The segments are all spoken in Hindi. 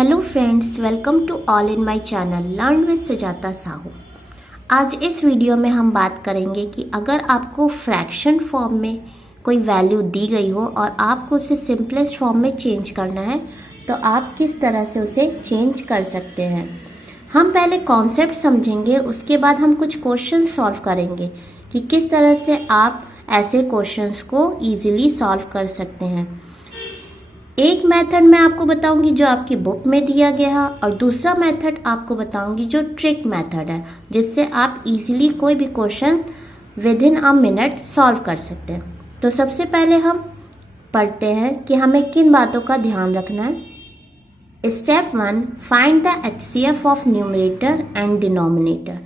Hello friends, welcome to all in my channel learn with Sujata Sahu. आज इस वीडियो में हम बात करेंगे कि अगर आपको फ्रैक्शन फॉर्म में कोई वैल्यू दी गई हो और आपको उसे सिंपलेस्ट फॉर्म में चेंज करना है तो आप किस तरह से उसे चेंज कर सकते हैं। हम पहले कॉन्सेप्ट समझेंगे, उसके बाद हम कुछ क्वेश्चन सॉल्व करेंगे कि किस तरह से आप ऐसे क्वेश्चंस को ईजिली सॉल्व कर सकते हैं। एक मेथड मैं आपको बताऊंगी जो आपकी बुक में दिया गया है और दूसरा मेथड आपको बताऊंगी जो ट्रिक मेथड है, जिससे आप इजीली कोई भी question with in a minute solve कर सकते हैं। तो सबसे पहले हम पढ़ते हैं कि हमें किन बातों का ध्यान रखना है। Step 1, find the HCF of numerator and denominator.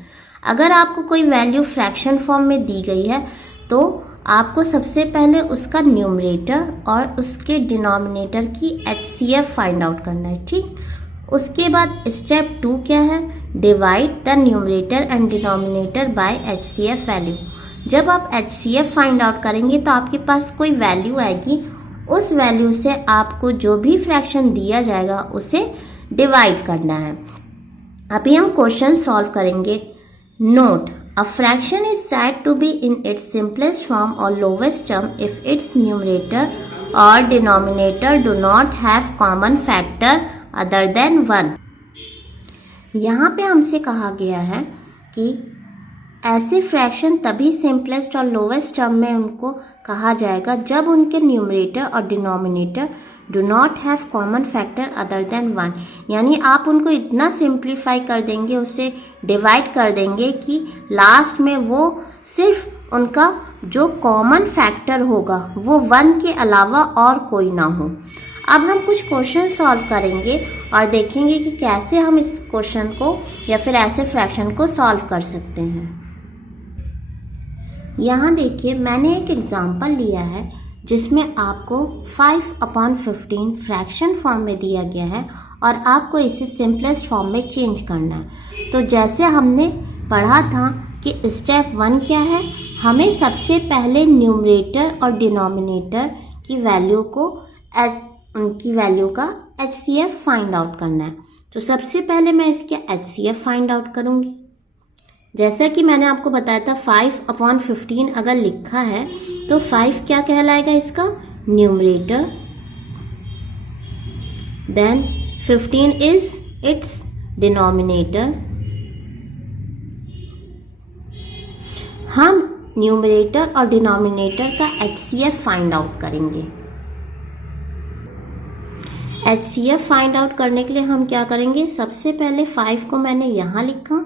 अगर आपको कोई वैल्यू फ्रैक्शन फॉर्म में दी गई है तो आपको सबसे पहले उसका न्यूमरेटर और उसके डिनोमिनेटर की HCF फाइंड आउट करना है, ठीक। उसके बाद स्टेप 2 क्या है, divide the numerator and denominator by HCF value. जब आप HCF फाइंड आउट करेंगे तो आपके पास कोई वैल्यू आएगी, उस वैल्यू से आपको जो भी फ्रैक्शन दिया जाएगा उसे डिवाइड करना है। अभी हम क्वेश्चन सॉल्व करेंगे। Note, a fraction is said to be in its simplest form or lowest term if its numerator or denominator do not have common factor other than 1। यहाँ पे हमसे कहा गया है कि ऐसे फ्रैक्शन तभी सिंपलेस्ट और लोवेस्ट टर्म में उनको कहा जाएगा जब उनके न्यूमरेटर और denominator do not have common factor other than 1। यानी आप उनको इतना सिंप्लीफाई कर देंगे, उससे डिवाइड कर देंगे कि लास्ट में वो सिर्फ उनका जो कॉमन फैक्टर होगा वो 1 के अलावा और कोई ना हो। अब हम कुछ क्वेश्चन सॉल्व करेंगे और देखेंगे कि कैसे हम इस क्वेश्चन को या फिर ऐसे फ्रैक्शन को सॉल्व कर सकते हैं। यहाँ देखिए, मैंने एक एग्जाम्पल लिया है जिसमें आपको 5/15 फ्रैक्शन फॉर्म में दिया गया है और आपको इसे सिंपलेस्ट फॉर्म में चेंज करना है। तो जैसे हमने पढ़ा था कि स्टेप 1 क्या है, हमें सबसे पहले न्यूमरेटर और डिनोमिनेटर की वैल्यू को उनकी वैल्यू का HCF फाइंड आउट करना है। तो सबसे पहले मैं इसके HCF फाइंड आउट करूँगी। जैसा कि मैंने आपको बताया था 5/15 अगर लिखा है तो 5 क्या कहलाएगा, इसका numerator, then 15 is its denominator. हम न्यूमरेटर और डिनोमिनेटर का HCF फाइंड आउट करेंगे। HCF फाइंड आउट करने के लिए हम क्या करेंगे, सबसे पहले 5 को मैंने यहाँ लिखा।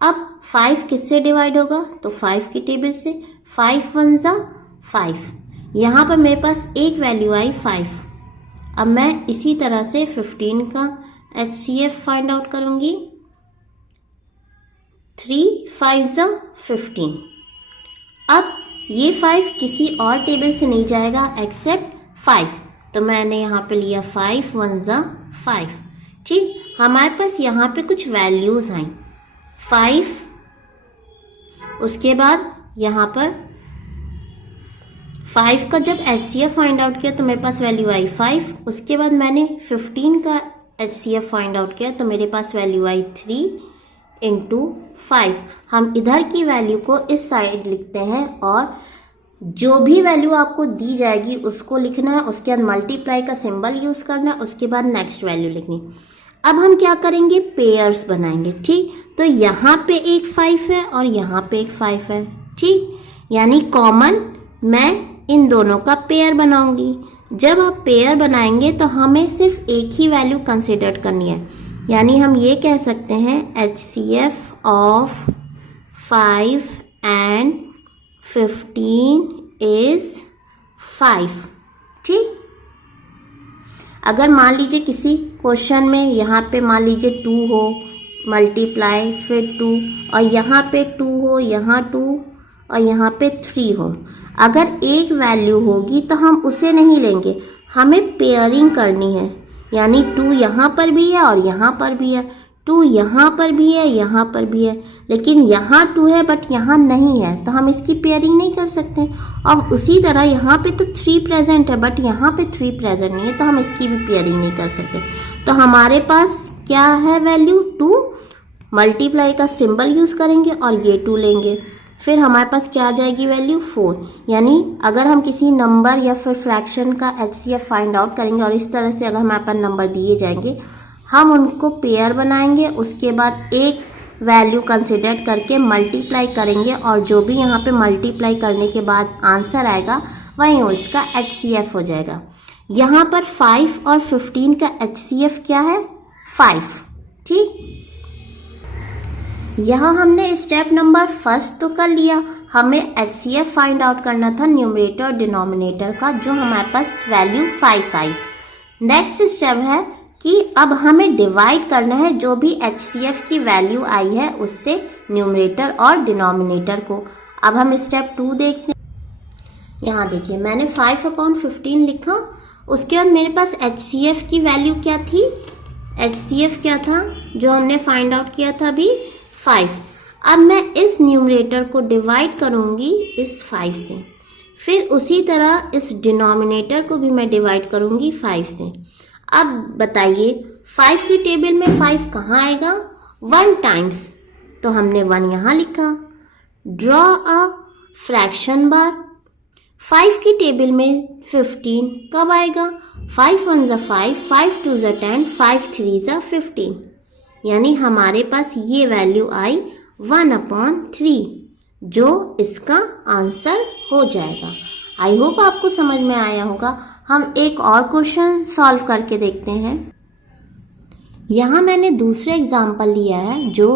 अब 5 किससे डिवाइड होगा, तो 5 की टेबल से। 5 1 जा 5, यहाँ पर मेरे पास एक वैल्यू आई 5। अब मैं इसी तरह से 15 का HCF फाइंड आउट करूंगी। 3 5 जा 15। अब ये 5 किसी और टेबल से नहीं जाएगा एक्सेप्ट 5, तो मैंने यहाँ पे लिया 5 1 जा 5, ठीक। हमारे पास यहाँ पे कुछ वैल्यूज आई 5, उसके बाद यहाँ पर 5 का जब HCF फाइंड आउट किया तो मेरे पास वैल्यू आई 5। उसके बाद मैंने 15 का HCF फाइंड आउट किया तो मेरे पास वैल्यू आई 3 × 5। हम इधर की वैल्यू को इस साइड लिखते हैं और जो भी वैल्यू आपको दी जाएगी उसको लिखना है, उसके बाद मल्टीप्लाई का सिंबल यूज करना है, उसके बाद नेक्स्ट वैल्यू लिखनी। अब हम क्या करेंगे, पेयर्स बनाएंगे, ठीक। तो यहाँ पे एक 5 है और यहाँ पे एक 5 है, ठीक। यानी कॉमन मैं इन दोनों का पेयर बनाऊंगी। जब आप पेयर बनाएंगे तो हमें सिर्फ एक ही वैल्यू कंसिडर करनी है। यानी हम ये कह सकते हैं HCF ऑफ 5 एंड 15 इज 5, ठीक। अगर मान लीजिए किसी क्वेश्चन में यहाँ पे मान लीजिए 2 हो, मल्टीप्लाई फिर 2, और यहाँ पे 2 हो, यहाँ 2 और यहाँ पे 3 हो, अगर एक वैल्यू होगी तो हम उसे नहीं लेंगे, हमें पेयरिंग करनी है। यानी 2 यहाँ पर भी है और यहाँ पर भी है, 2 यहाँ पर भी है, यहाँ पर भी है, लेकिन यहाँ 2 है बट यहाँ नहीं है तो हम इसकी पेयरिंग नहीं कर सकते। और उसी तरह यहाँ पे तो 3 प्रेजेंट है बट यहाँ पे 3 प्रेजेंट नहीं है तो हम इसकी भी पेयरिंग नहीं कर सकते। तो हमारे पास क्या है वैल्यू 2, मल्टीप्लाई का सिंबल यूज करेंगे और ये 2 लेंगे, फिर हमारे पास क्या आ जाएगी वैल्यू 4। यानी अगर हम किसी नंबर या फिर फ्रैक्शन का HCF फाइंड आउट करेंगे और इस तरह से अगर हमारे पास नंबर दिए जाएंगे, हम उनको पेयर बनाएंगे, उसके बाद एक वैल्यू कंसिडर करके मल्टीप्लाई करेंगे और जो भी यहाँ पे मल्टीप्लाई करने के बाद आंसर आएगा वही उसका HCF हो जाएगा। यहाँ पर 5 और 15 का HCF क्या है 5। ठीक, यहाँ हमने स्टेप नंबर फर्स्ट तो कर लिया, हमें HCF फाइंड आउट करना था न्यूमरेटर और डिनोमिनेटर का, जो हमारे पास वैल्यू 5 आई। नेक्स्ट स्टेप है कि अब हमें डिवाइड करना है जो भी HCF की वैल्यू आई है उससे न्यूमरेटर और डिनोमिनेटर को। अब हम स्टेप 2 देखते हैं। यहाँ देखिए मैंने 5/15 लिखा, उसके बाद मेरे पास HCF की वैल्यू क्या थी, HCF क्या था जो हमने फाइंड आउट किया था अभी 5। अब मैं इस न्यूमरेटर को डिवाइड करूंगी इस 5 से, फिर उसी तरह इस डिनोमिनेटर को भी मैं डिवाइड करूंगी 5 से। अब बताइए 5 की टेबल में 5 कहाँ आएगा 1 टाइम्स, तो हमने 1 यहाँ लिखा। ड्रॉ अ फ्रैक्शन बार, 5 की टेबल में 15 कब आएगा, 5 1 ज़ा 5, 5 2 ज़ा 10, 5 3 ज़ा 15, यानी हमारे पास ये वैल्यू आई 1/3, जो इसका आंसर हो जाएगा। आई होप आपको समझ में आया होगा। हम एक और क्वेश्चन सॉल्व करके देखते हैं। यहाँ मैंने दूसरा एग्जाम्पल लिया है जो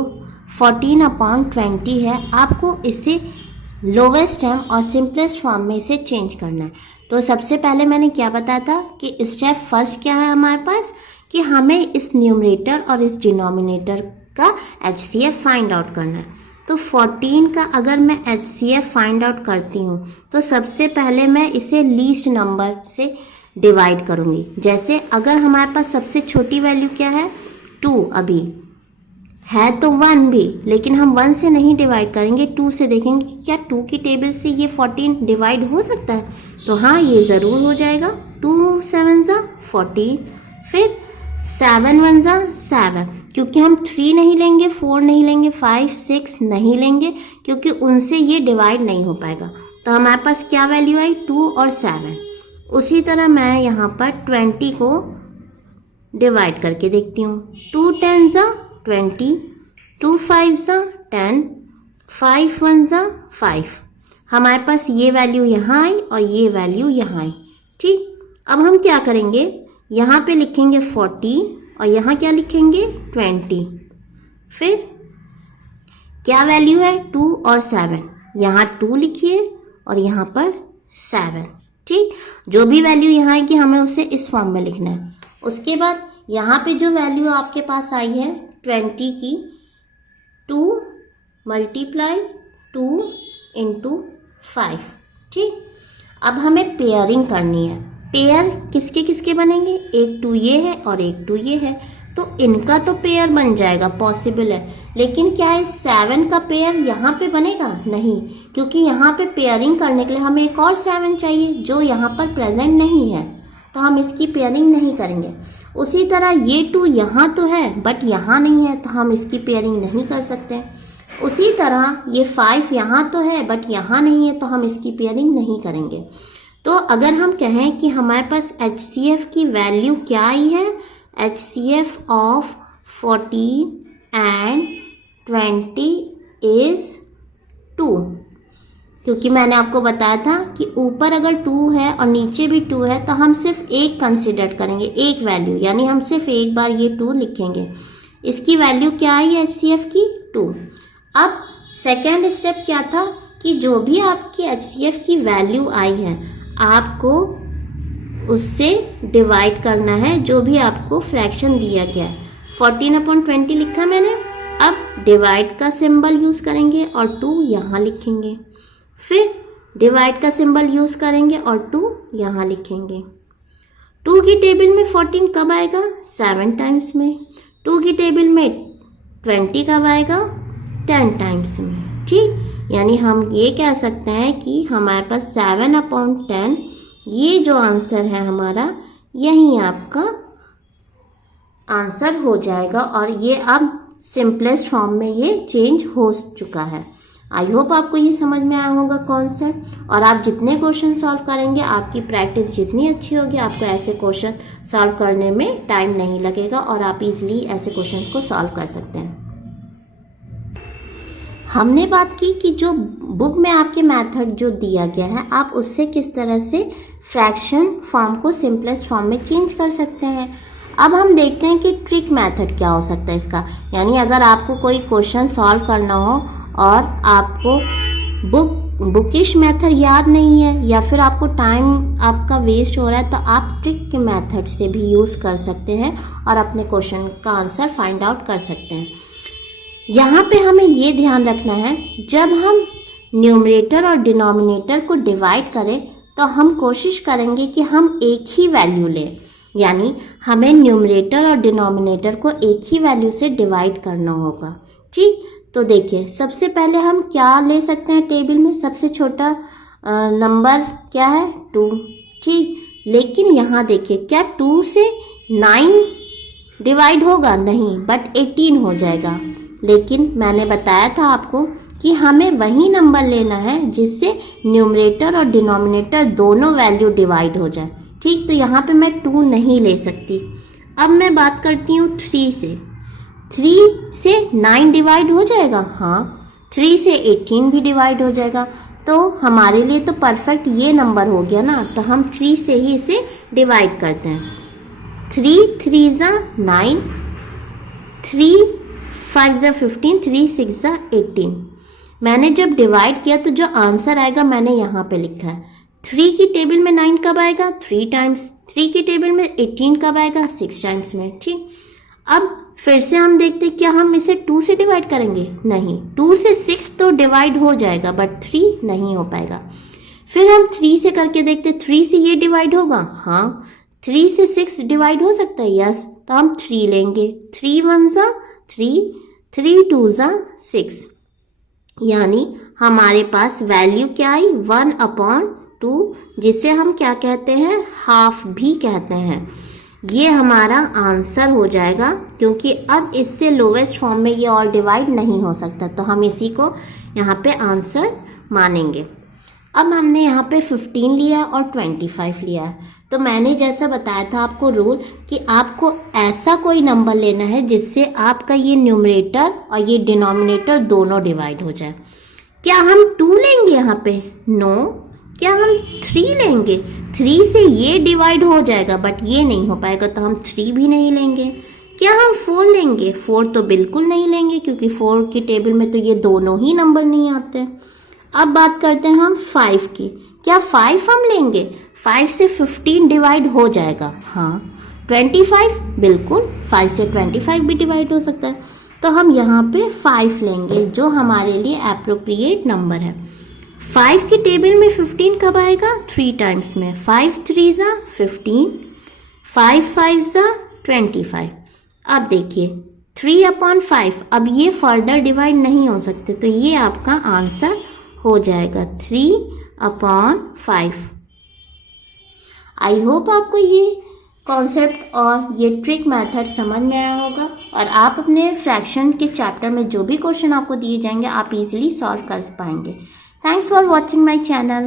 14/20 है। आपको इसे लोवेस्ट टर्म और सिंपलेस्ट फॉर्म में इसे चेंज करना है। तो सबसे पहले मैंने क्या बताया था कि स्टेप फर्स्ट क्या है हमारे पास, कि हमें इस न्यूमरेटर और इस डिनोमिनेटर का HCF फाइंड आउट करना है। तो 14 का अगर मैं HCF फाइंड आउट करती हूँ तो सबसे पहले मैं इसे लीस्ट नंबर से डिवाइड करूँगी। जैसे अगर हमारे पास सबसे छोटी वैल्यू क्या है 2, अभी है तो 1 भी, लेकिन हम 1 से नहीं डिवाइड करेंगे, 2 से देखेंगे कि क्या 2 की टेबल से ये 14 डिवाइड हो सकता है। तो हाँ, ये ज़रूर हो जाएगा। 2 7 ज़ा 14, फिर 7 1 ज़ा 7, क्योंकि हम 3 नहीं लेंगे, 4 नहीं लेंगे, 5 6 नहीं लेंगे, क्योंकि उनसे ये डिवाइड नहीं हो पाएगा। तो हमारे पास क्या वैल्यू आई 2 और 7। उसी तरह मैं यहाँ पर 20 को डिवाइड करके देखती हूँ। 2 10 ज़ा 20, 2 5 ज़ा 10, 5 1 ज़ा 5। हमारे पास ये वैल्यू यहाँ आई और ये वैल्यू यहाँ आई। ठीक, अब हम क्या करेंगे, यहाँ पे लिखेंगे 40 और यहाँ क्या लिखेंगे 20। फिर क्या वैल्यू है 2 और 7, यहाँ 2 लिखिए और यहाँ पर 7। ठीक, जो भी वैल्यू यहाँ आएगी हमें उसे इस फॉर्म में लिखना है। उसके बाद यहाँ पे जो वैल्यू आपके पास आई है 20 की, 2 मल्टीप्लाई 2 इंटू 5। ठीक, अब हमें पेयरिंग करनी है। पेयर किसके किसके बनेंगे, एक 2 ये है और एक 2 ये है, तो इनका तो पेयर बन जाएगा, पॉसिबल है। लेकिन क्या है 7 का पेयर यहाँ पे बनेगा, नहीं, क्योंकि यहाँ पे पेयरिंग करने के लिए हमें एक और 7 चाहिए जो यहाँ पर प्रेजेंट नहीं है, तो हम इसकी पेयरिंग नहीं करेंगे। उसी तरह ये 2 यहाँ तो है बट यहाँ नहीं है, तो हम इसकी पेयरिंग नहीं कर सकते। उसी तरह ये 5 यहाँ तो है बट यहाँ नहीं है, तो हम इसकी पेयरिंग नहीं करेंगे। तो अगर हम कहें कि हमारे पास HCF की वैल्यू क्या आई है, HCF ऑफ 14 एंड 20 इज 2, क्योंकि मैंने आपको बताया था कि ऊपर अगर 2 है और नीचे भी 2 है तो हम सिर्फ एक कंसिडर करेंगे, एक वैल्यू, यानी हम सिर्फ एक बार ये 2 लिखेंगे। इसकी वैल्यू क्या आई HCF की 2। अब सेकेंड स्टेप क्या था कि जो भी आपकी HCF की वैल्यू आई है आपको उससे डिवाइड करना है, जो भी आपको फ्रैक्शन दिया गया है। 14/20 लिखा मैंने। अब डिवाइड का सिंबल यूज़ करेंगे और 2 यहाँ लिखेंगे, फिर डिवाइड का सिंबल यूज़ करेंगे और 2 यहाँ लिखेंगे। 2 की टेबल में 14 कब आएगा, 7 टाइम्स में। 2 की टेबल में 20 कब आएगा, 10 टाइम्स में। ठीक, यानी हम ये कह सकते हैं कि हमारे पास 7/10, ये जो आंसर है हमारा, यही आपका आंसर हो जाएगा और ये अब सिंपलेस्ट फॉर्म में ये चेंज हो चुका है। आई होप आपको ये समझ में आया होगा कॉन्सेप्ट। और आप जितने क्वेश्चन सॉल्व करेंगे, आपकी प्रैक्टिस जितनी अच्छी होगी, आपको ऐसे क्वेश्चन सॉल्व करने में टाइम नहीं लगेगा और आप इजीली ऐसे क्वेश्चन को सॉल्व कर सकते हैं। हमने बात की कि जो बुक में आपके मेथड जो दिया गया है, आप उससे किस तरह से फ्रैक्शन फॉर्म को सिंपलेस्ट फॉर्म में चेंज कर सकते हैं। अब हम देखते हैं कि ट्रिक मेथड क्या हो सकता है इसका। यानी अगर आपको कोई क्वेश्चन सॉल्व करना हो और आपको बुकिश मेथड याद नहीं है या फिर आपको टाइम आपका वेस्ट हो रहा है, तो आप ट्रिक के मेथड से भी यूज़ कर सकते हैं और अपने क्वेश्चन का आंसर फाइंड आउट कर सकते हैं। यहाँ पे हमें ये ध्यान रखना है, जब हम न्यूमरेटर और डिनोमिनेटर को डिवाइड करें तो हम कोशिश करेंगे कि हम एक ही वैल्यू लें। यानी हमें न्यूमरेटर और डिनोमिनेटर को एक ही वैल्यू से डिवाइड करना होगा। ठीक, तो देखिए सबसे पहले हम क्या ले सकते हैं, टेबल में सबसे छोटा नंबर क्या है 2। ठीक, लेकिन यहाँ देखिए क्या 2 से 9 डिवाइड होगा? नहीं, बट 18 हो जाएगा। लेकिन मैंने बताया था आपको कि हमें वही नंबर लेना है जिससे न्यूमरेटर और डिनोमिनेटर दोनों वैल्यू डिवाइड हो जाए। ठीक, तो यहाँ पे मैं 2 नहीं ले सकती। अब मैं बात करती हूँ 3 से। 3 से 9 डिवाइड हो जाएगा? हाँ। 3 से 18 भी डिवाइड हो जाएगा। तो हमारे लिए तो परफेक्ट ये नंबर हो गया ना, तो हम 3 से ही इसे डिवाइड करते हैं। 3 3 ज़ा 9, 3 5 ज़ा 15, 3 6 ज़ा 18। मैंने जब डिवाइड किया तो जो आंसर आएगा मैंने यहाँ पे लिखा है। 3 की टेबल में 9 कब आएगा? 3 टाइम्स। 3 की टेबल में 18 कब आएगा? 6 टाइम्स में। ठीक, अब फिर से हम देखते हैं क्या हम इसे 2 से डिवाइड करेंगे? नहीं, 2 से 6 तो डिवाइड हो जाएगा बट 3 नहीं हो पाएगा। फिर हम 3 से करके देखते हैं, 3 से ये डिवाइड होगा? हाँ। 3 से 6 डिवाइड हो सकता है? यस। तो हम 3 लेंगे। 3 1 ज़ा 3, 3 2 ज़ा 6। यानी हमारे पास वैल्यू क्या आई? 1/2, जिसे हम क्या कहते हैं? हाफ भी कहते हैं। ये हमारा आंसर हो जाएगा, क्योंकि अब इससे लोवेस्ट फॉर्म में ये और डिवाइड नहीं हो सकता, तो हम इसी को यहाँ पे आंसर मानेंगे। अब हमने यहाँ पे 15 लिया और 25 लिया है। तो मैंने जैसा बताया था आपको रूल कि आपको ऐसा कोई नंबर लेना है जिससे आपका ये न्यूमरेटर और ये डिनोमिनेटर दोनों डिवाइड हो जाए। क्या हम 2 लेंगे यहाँ पे? नो। क्या हम 3 लेंगे? 3 से ये डिवाइड हो जाएगा बट ये नहीं हो पाएगा, तो हम 3 भी नहीं लेंगे। क्या हम 4 लेंगे? 4 तो बिल्कुल नहीं लेंगे, क्योंकि 4 की टेबल में तो ये दोनों ही नंबर नहीं आते। अब बात करते हैं हम 5 की। क्या 5 हम लेंगे? 5 से 15 डिवाइड हो जाएगा? हाँ। 25? बिल्कुल, 5 से 25 भी डिवाइड हो सकता है। तो हम यहाँ पे 5 लेंगे, जो हमारे लिए एप्रोप्रिएट नंबर है। 5 की टेबल में 15 कब आएगा? 3 टाइम्स में। 5 3 ज़ा 15, 5 5 ज़ा 25। अब देखिए 3/5, अब ये फर्दर डिवाइड नहीं हो सकते, तो ये आपका आंसर हो जाएगा 3/5। आई होप आपको ये कॉन्सेप्ट और ये ट्रिक मेथड समझ में आया होगा और आप अपने फ्रैक्शन के चैप्टर में जो भी क्वेश्चन आपको दिए जाएंगे आप इजीली सॉल्व कर पाएंगे। Thanks for watching my channel.